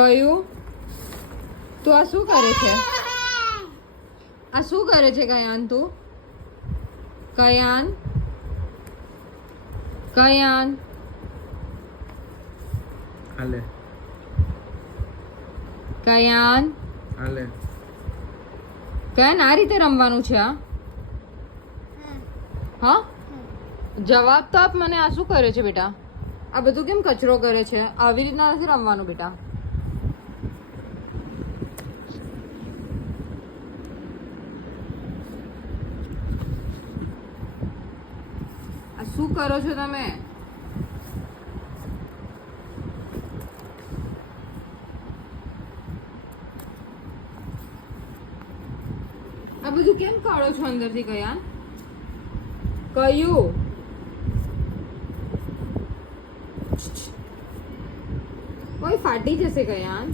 કયું તું આ શું કરે છે? આ શું કરે છે કયાન? તું કયાન કયાન હાલે કયાન હાલે કયાન આ રીતે રમવાનું છે? આ હા જવાબ તો આપ મને. આ શું કરે છે બેટા? આ બધું કેમ કચરો કરે છે? આવી રીતના નથી રમવાનું બેટા. આ શું કરો છો તમે? આ બધું કેમ કાઢો છો અંદરથી કયાન? કયું કોઈ ફાટી જશે કયાન.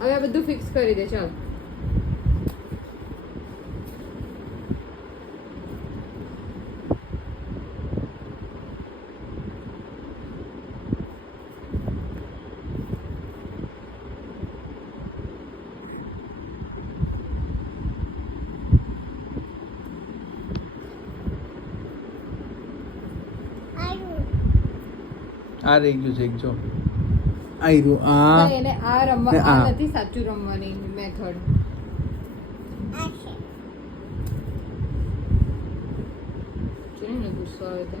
હવે આ બધું ફિક્સ કરી દે. ચાલ આ રહી ગયું છે એક જો આયરું આ એને આ રમવા આ નથી સાચું રમવાની મેથડ. ગુસ્સો આવે તો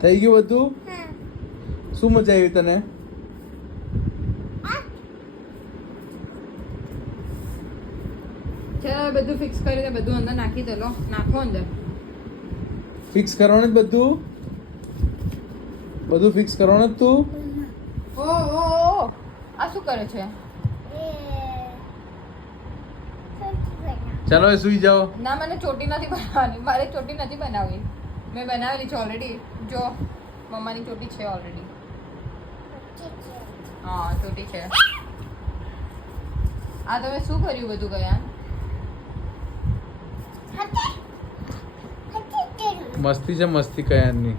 થઈ ગયું બધું. શું મજા આવી તને? ચાલ બધું ફિક્સ કરી દે. બધું અંદર નાખી દે. લો નાખો અંદર. ફિક્સ કરવાનું જ બધું ફિક્સ કરવાનું જ તું. ઓ આ શું કરે છે? ચાલો હવે સુઈ જાઓ. ના મને ચોટી નથી બનાવવાની. મારે ચોટી નથી બનાવવી. મેં બનાવેલી છે ઓલરેડી. જો મમ્માની ચોટી છે ઓલરેડી. હા ચોટી છે. આ તમે શું કર્યું બધું કયા? મસ્તી છે મસ્તી કયારની.